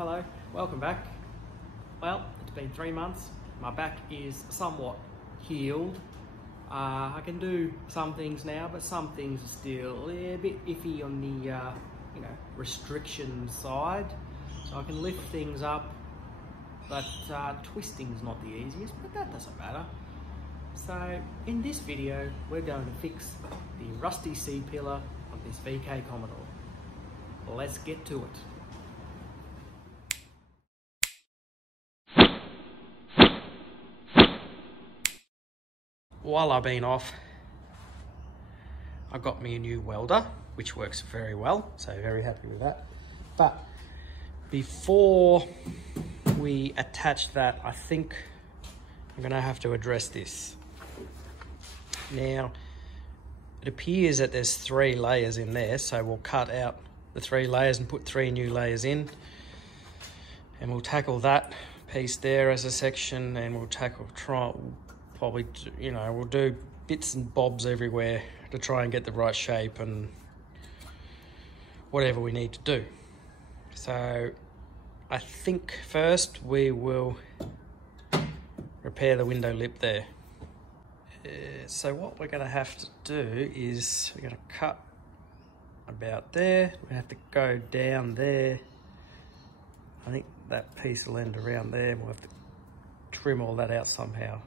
Hello, welcome back. Well, it's been 3 months. My back is somewhat healed. I can do some things now, but some things are still a bit iffy on the restriction side. So I can lift things up, but twisting's not the easiest, but that doesn't matter. So in this video, we're going to fix the rusty C-pillar of this VK Commodore. Let's get to it. While I've been off, I got me a new welder, which works very well, so very happy with that. But before we attach that, I think I'm gonna have to address this. Now, it appears that there's 3 layers in there, so we'll cut out the 3 layers and put 3 new layers in. And we'll tackle that piece there as a section, and we'll we'll do bits and bobs everywhere to try and get the right shape and whatever we need to do. So I think first we will repair the window lip there. So what we're going to have to do is we're going to cut about there. We have to go down there. I think that piece will end around there. We'll have to trim all that out somehow.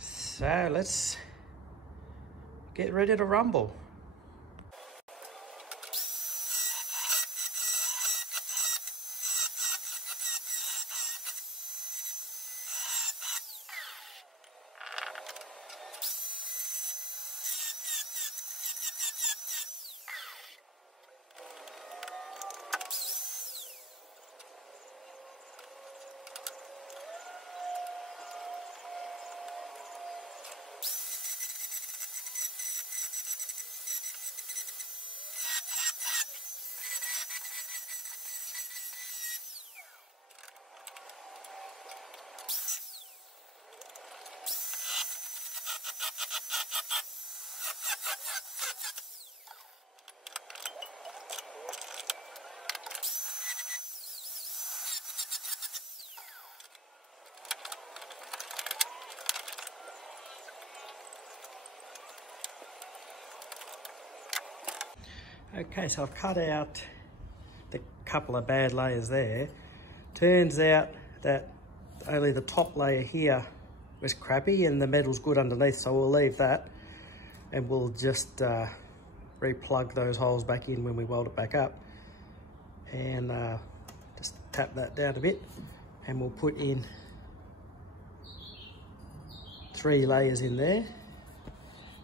So let's get ready to rumble. Okay, so I've cut out the couple of bad layers there. Turns out that only the top layer here was crappy and the metal's good underneath, so we'll leave that and we'll just re-plug those holes back in when we weld it back up. And just tap that down a bit and we'll put in 3 layers in there.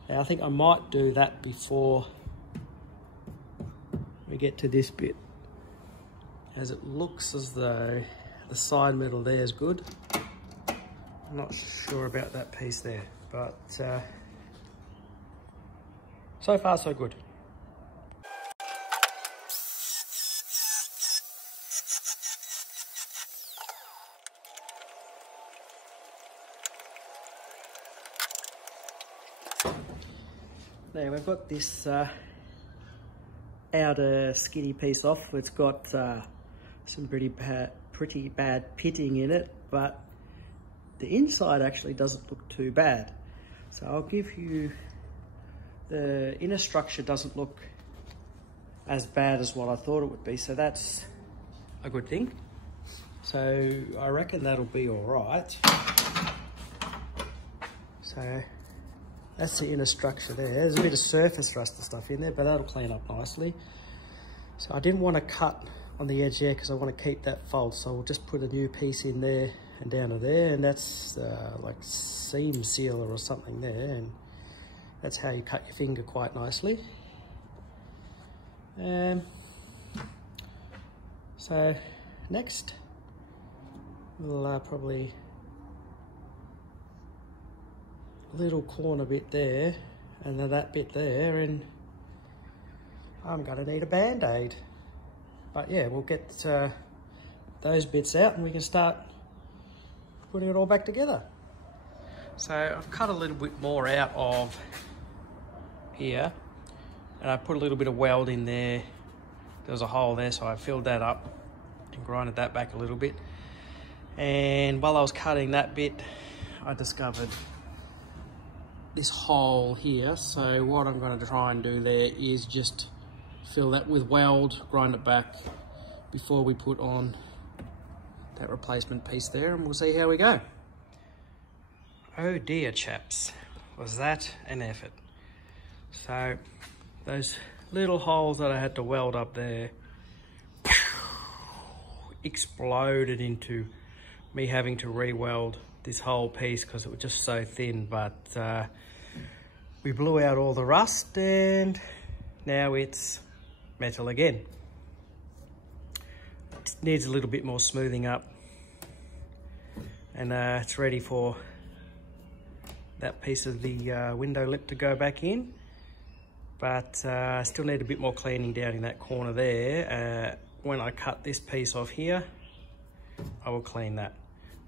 Now I think I might do that before we get to this bit, as it looks as though the side metal there is good. I'm not sure about that piece there, but so far so good. Now we've got this outer skinny piece off. It's got some pretty bad pitting in it, but the inside actually doesn't look too bad. So I'll give you, the inner structure doesn't look as bad as what I thought it would be, so that's a good thing. So I reckon that'll be all right. So that's the inner structure there. There's a bit of surface rust and stuff in there, but that'll clean up nicely. So I didn't want to cut on the edge there because I want to keep that fold. So we'll just put a new piece in there and down to there, and that's like seam sealer or something there, and that's how you cut your finger quite nicely. So next, we'll probably little corner bit there and then that bit there, and I'm gonna need a band-aid. But yeah, we'll get those bits out and we can start putting it all back together. So I've cut a little bit more out of here and I put a little bit of weld in there. There was a hole there, so I filled that up and grinded that back a little bit. And while I was cutting that bit, I discovered this hole here. So what I'm going to try and do there is just fill that with weld, grind it back before we put on that replacement piece there, and we'll see how we go. Oh dear, chaps, was that an effort. So those little holes that I had to weld up there exploded into me having to re-weld this whole piece because it was just so thin, but we blew out all the rust and now it's metal again. It needs a little bit more smoothing up, and it's ready for that piece of the window lip to go back in, but I still need a bit more cleaning down in that corner there. When I cut this piece off here, I will clean that,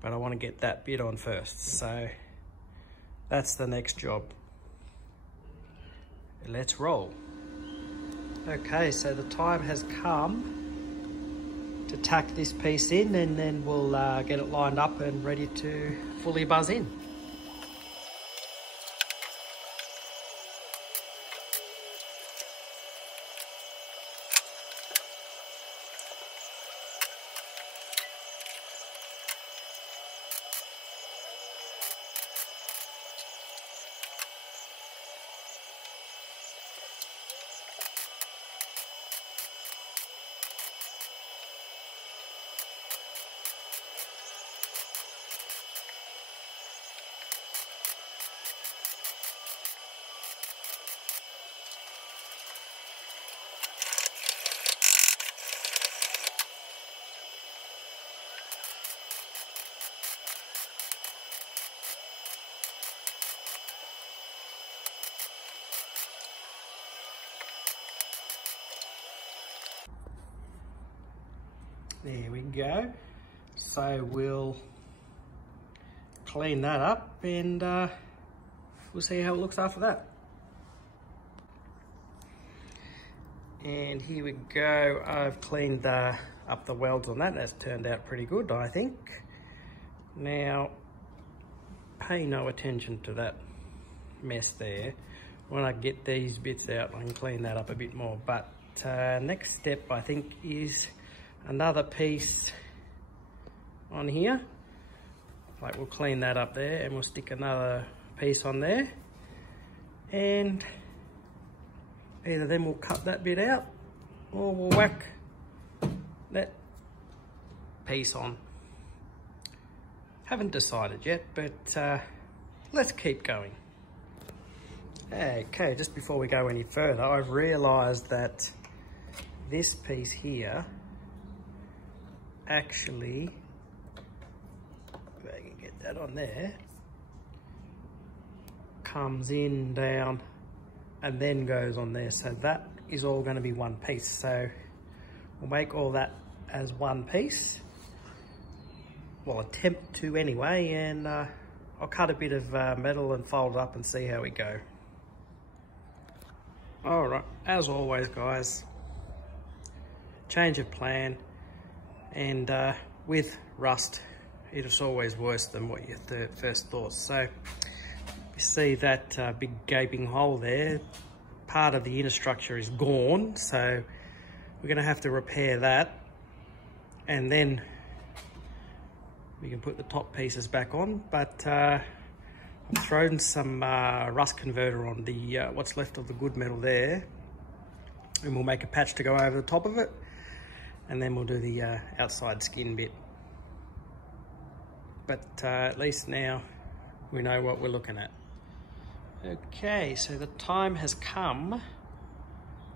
but I want to get that bit on first, so that's the next job. Let's roll. Okay, so the time has come to tack this piece in, and then we'll get it lined up and ready to fully buzz in. There we go. So we'll clean that up and we'll see how it looks after that. And here we go. I've cleaned up the welds on that. That's turned out pretty good, I think. Now, pay no attention to that mess there. When I get these bits out, I can clean that up a bit more. But next step, I think, is another piece on here. Like, we'll clean that up there and we'll stick another piece on there, and either then we'll cut that bit out or we'll whack that piece on. Haven't decided yet, but let's keep going. Okay, just before we go any further, I've realized that this piece here actually, if I can get that on there, comes in, down, and then goes on there. So that is all going to be one piece. So we'll make all that as one piece. Well, attempt to anyway, and I'll cut a bit of metal and fold it up and see how we go. All right, as always, guys, change of plan. And with rust, it is always worse than what you first thought. So you see that big gaping hole there, part of the inner structure is gone, so we're going to have to repair that, and then we can put the top pieces back on. But I've thrown some rust converter on the what's left of the good metal there, and we'll make a patch to go over the top of it, and then we'll do the outside skin bit. But at least now we know what we're looking at. Okay, so the time has come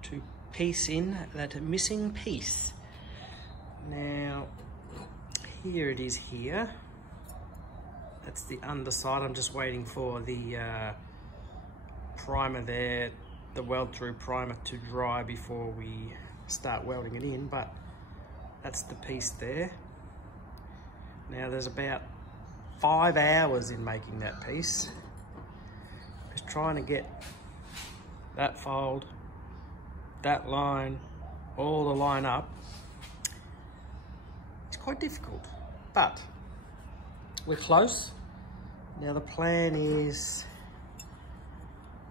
to piece in that missing piece. Now, here it is here. That's the underside. I'm just waiting for the primer there, the weld through primer, to dry before we start welding it in, but that's the piece there. Now, there's about 5 hours in making that piece. Just trying to get that fold, that line, all the line up. quite difficult, but we're close. Now the plan is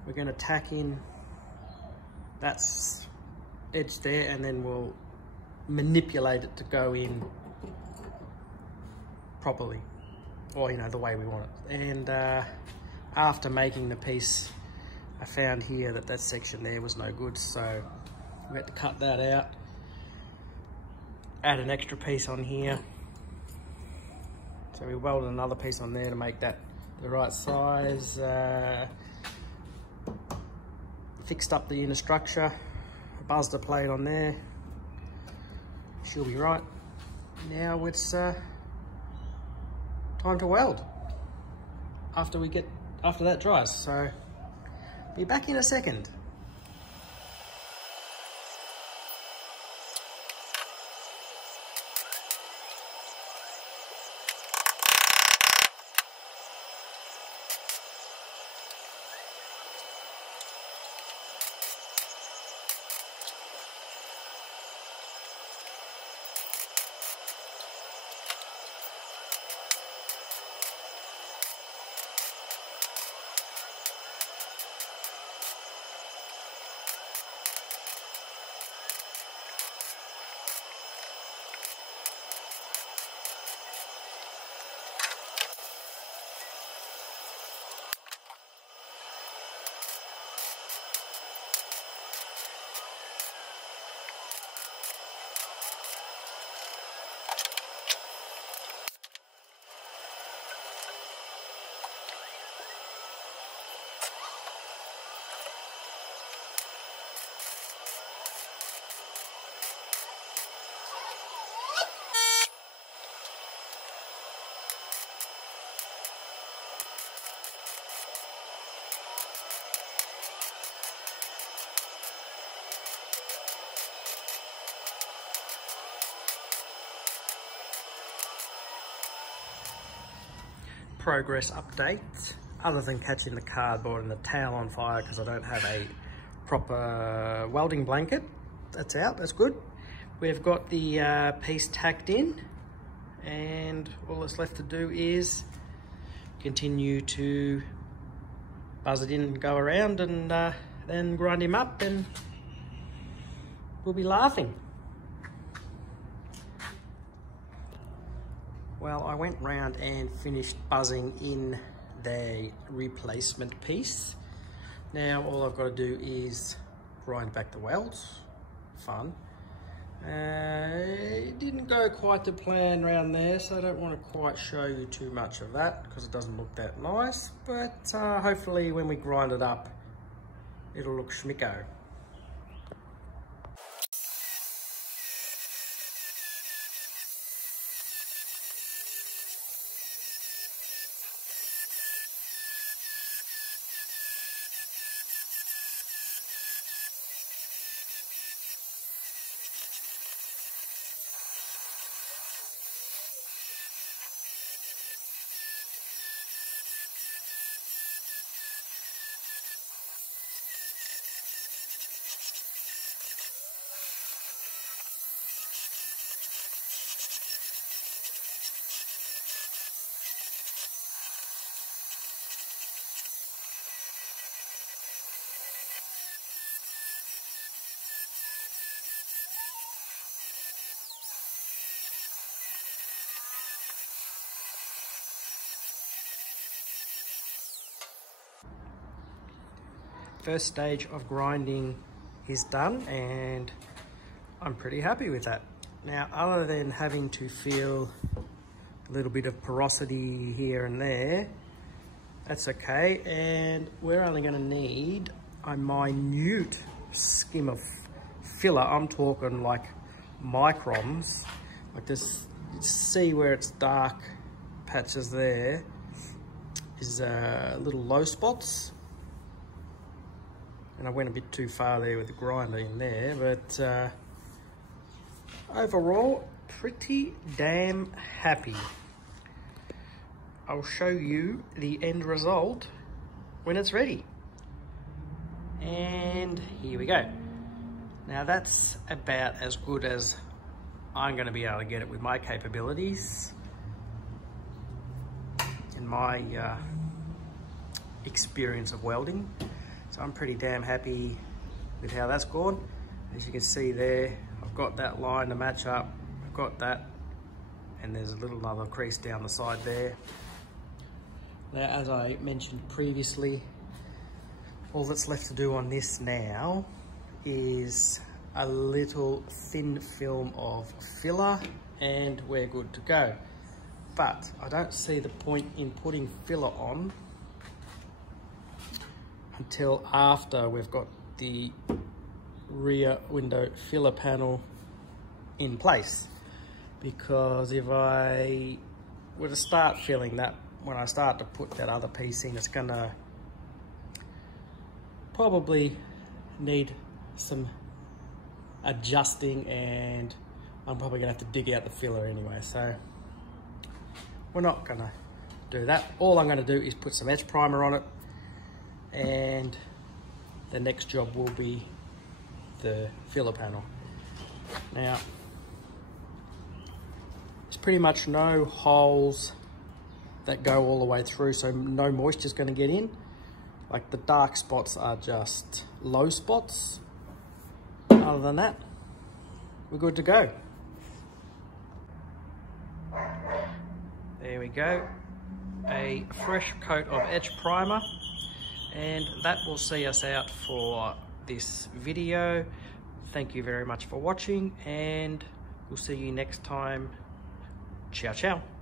we're going to tack in that edge there, and then we'll manipulate it to go in properly, or the way we want it. And after making the piece, I found here that section there was no good, so we had to cut that out, add an extra piece on here. So we welded another piece on there to make that the right size, fixed up the inner structure, buzzed the plate on there, she'll be right. Now it's time to weld after that dries, so be back in a second. Progress update, other than catching the cardboard and the towel on fire because I don't have a proper welding blanket. That's out, that's good. We've got the piece tacked in, and all that's left to do is continue to buzz it in and go around, and then grind him up, and we'll be laughing. Well, I went round and finished buzzing in the replacement piece. Now all I've got to do is grind back the welds. Fun. It didn't go quite to plan around there, so I don't want to quite show you too much of that because it doesn't look that nice, but hopefully when we grind it up, it'll look schmicko. First stage of grinding is done, and I'm pretty happy with that. Now, other than having to feel a little bit of porosity here and there, that's okay. And we're only going to need a minute skim of filler. I'm talking like microns, like this. See where it's dark patches there is little low spots. And I went a bit too far there with the grinder in there, but overall, pretty damn happy. I'll show you the end result when it's ready. And here we go. Now that's about as good as I'm going to be able to get it with my capabilities and my experience of welding. So I'm pretty damn happy with how that's gone. As you can see there, I've got that line to match up, I've got that, and there's a little other crease down the side there. Now, as I mentioned previously, all that's left to do on this now is a little thin film of filler and we're good to go. But I don't see the point in putting filler on until after we've got the rear window filler panel in place, because if I were to start filling that when I start to put that other piece in, it's gonna probably need some adjusting, and I'm probably gonna have to dig out the filler anyway, so we're not gonna do that. All I'm gonna do is put some etch primer on it, and the next job will be the filler panel. Now, there's pretty much no holes that go all the way through, so no moisture's gonna get in. Like, the dark spots are just low spots. Other than that, we're good to go. There we go. A fresh coat of etch primer, and that will see us out for this video. Thank you very much for watching, and we'll see you next time. Ciao, ciao.